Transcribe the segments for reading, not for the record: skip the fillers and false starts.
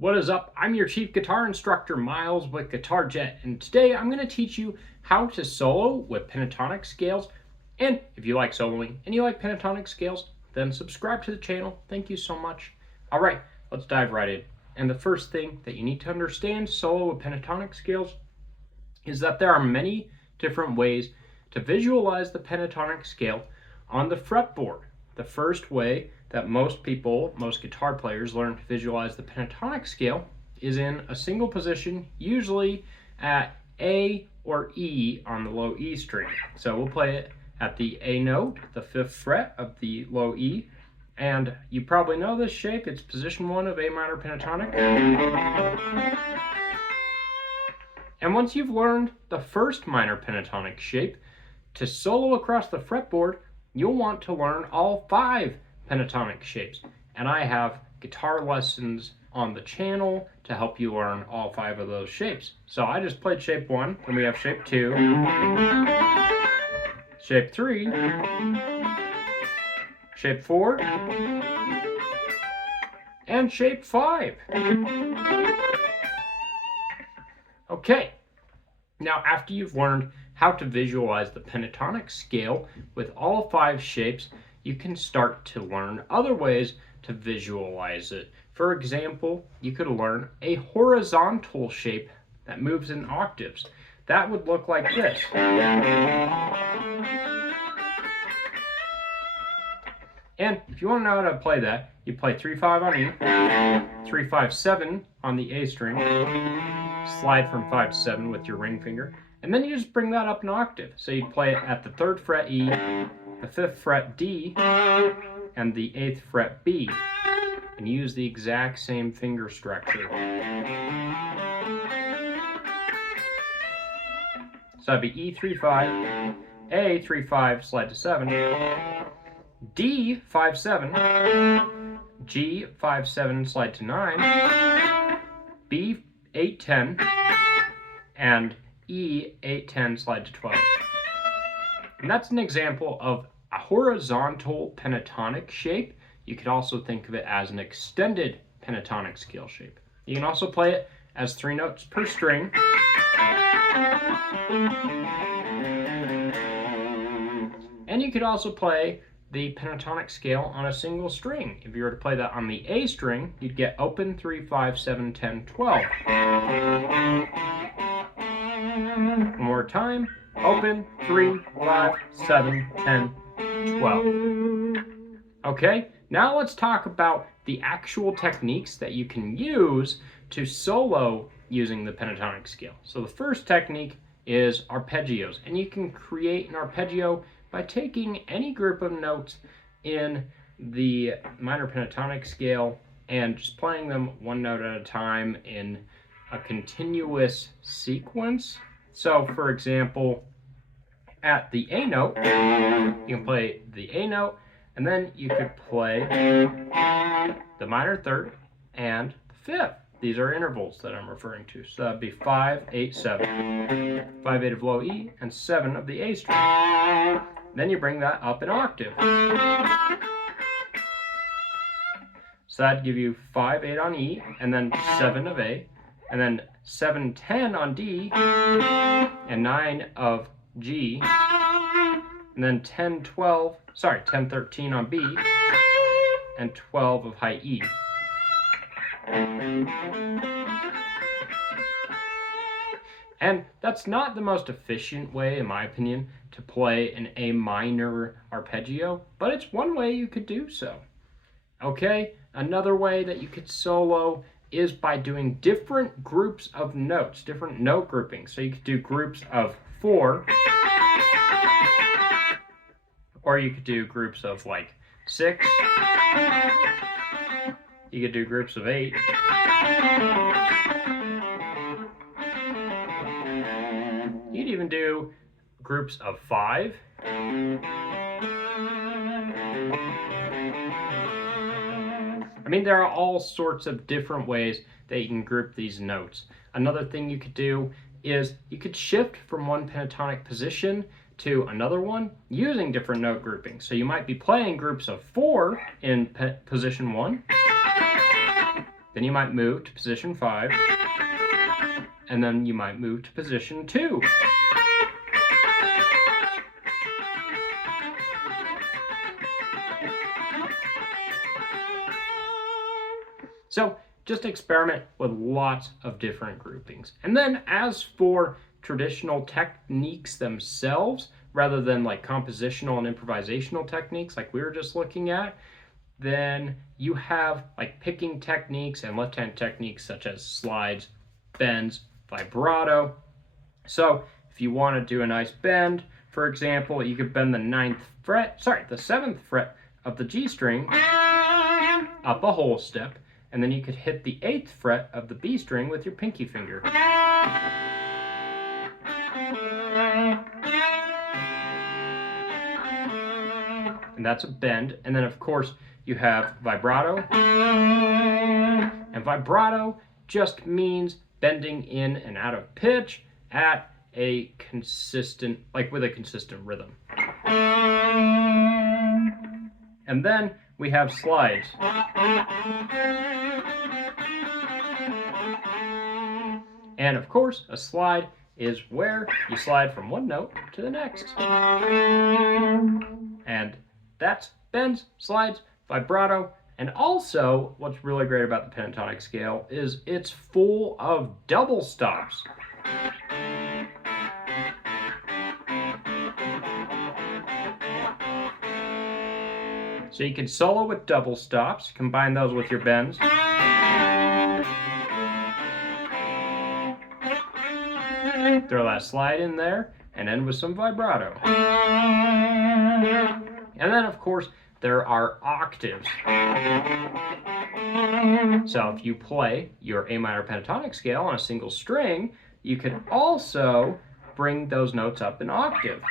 What is up? I'm your chief guitar instructor, Miles with Guitar Jet, and today I'm going to teach you how to solo with pentatonic scales. And if you like soloing and you like pentatonic scales, then subscribe to the channel. Thank you so much. All right, let's dive right in. And the first thing that you need to understand solo with pentatonic scales is that there are many different ways to visualize the pentatonic scale on the fretboard. The first way that most guitar players learn to visualize the pentatonic scale is in a single position, usually at A or E on the low E string. So we'll play it at the A note, the 5th fret of the low E, and you probably know this shape. It's position 1 of A minor pentatonic. And once you've learned the first minor pentatonic shape, to solo across the fretboard, you'll want to learn all 5 pentatonic shapes. And I have guitar lessons on the channel to help you learn all 5 of those shapes. So I just played shape 1, then we have shape 2, shape 3, shape 4, and shape 5. Okay, now after you've learned how to visualize the pentatonic scale with all 5 shapes, you can start to learn other ways to visualize it. For example, you could learn a horizontal shape that moves in octaves. That would look like this. And if you want to know how to play that, you play 3-5 on E, 3-5-7 on the A string, slide from 5 to 7 with your ring finger, and then you just bring that up an octave. So you play it at the 3rd fret E, the 5th fret D, and the 8th fret B, and use the exact same finger structure. So that'd be E 3-5, A 3-5, slide to 7, D 5-7, G 5-7, slide to 9, B 8-10, and E 8-10, slide to 12. And that's an example of a horizontal pentatonic shape. You could also think of it as an extended pentatonic scale shape. You can also play it as 3 notes per string. And you could also play the pentatonic scale on a single string. If you were to play that on the A string, you'd get open 3, 5, 7, 10, 12. One more time. Open 3, 5, 7, 10, 12. Okay, now let's talk about the actual techniques that you can use to solo using the pentatonic scale. So the first technique is arpeggios, and you can create an arpeggio by taking any group of notes in the minor pentatonic scale and just playing them one note at a time in a continuous sequence. So for example, at the A note, you can play the A note, and then you could play the minor 3rd and the 5th. These are intervals that I'm referring to. So that'd be 5, 8, 7, 5, 8 of low E, and 7 of the A string. Then you bring that up an octave. So that'd give you 5, 8 on E, and then 7 of A, and then 7, 10 on D, and 9 of G, and then 10, 13 on B, and 12 of high E. And that's not the most efficient way, in my opinion, to play an A minor arpeggio, but it's one way you could do so. Okay, another way that you could solo is by doing different groups of notes, different note groupings. So you could do groups of 4, or you could do groups of like 6, you could do groups of 8, you'd even do groups of 5, I mean, there are all sorts of different ways that you can group these notes. Another thing you could do is you could shift from one pentatonic position to another one using different note groupings. So you might be playing groups of 4 in position 1, Then you might move to position 5, and then you might move to position 2. So just experiment with lots of different groupings. And then as for traditional techniques themselves, rather than like compositional and improvisational techniques like we were just looking at, then you have like picking techniques and left-hand techniques such as slides, bends, vibrato. So if you want to do a nice bend, for example, you could bend the 7th fret of the G string up a whole step, and then you could hit the 8th fret of the B string with your pinky finger. And that's a bend. And then of course you have vibrato. And vibrato just means bending in and out of pitch at a consistent, like with a consistent rhythm. And then we have slides. And of course, a slide is where you slide from one note to the next. And that's bends, slides, vibrato, and also what's really great about the pentatonic scale is it's full of double stops. So you can solo with double stops, combine those with your bends. Throw that slide in there, and end with some vibrato. And then, of course, there are octaves. So if you play your A minor pentatonic scale on a single string, you could also bring those notes up an octave.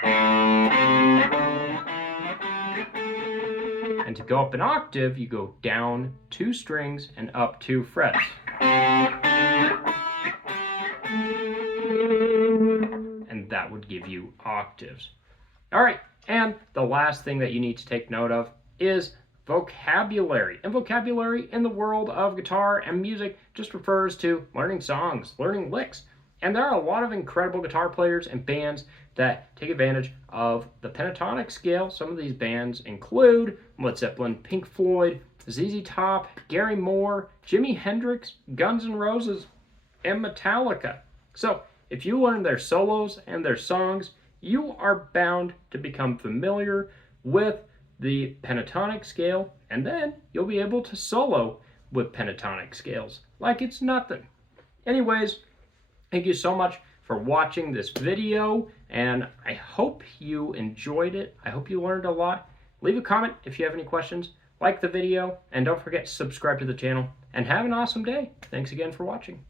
And to go up an octave, you go down 2 strings and up 2 frets. And that would give you octaves. All right, and the last thing that you need to take note of is vocabulary. And vocabulary in the world of guitar and music just refers to learning songs, learning licks. And there are a lot of incredible guitar players and bands that take advantage of the pentatonic scale. Some of these bands include Led Zeppelin, Pink Floyd, ZZ Top, Gary Moore, Jimi Hendrix, Guns N' Roses, and Metallica. So if you learn their solos and their songs, you are bound to become familiar with the pentatonic scale, and then you'll be able to solo with pentatonic scales like it's nothing. Anyways, thank you so much for watching this video, and I hope you enjoyed it. I hope you learned a lot. Leave a comment if you have any questions, like the video, and don't forget to subscribe to the channel, and have an awesome day. Thanks again for watching.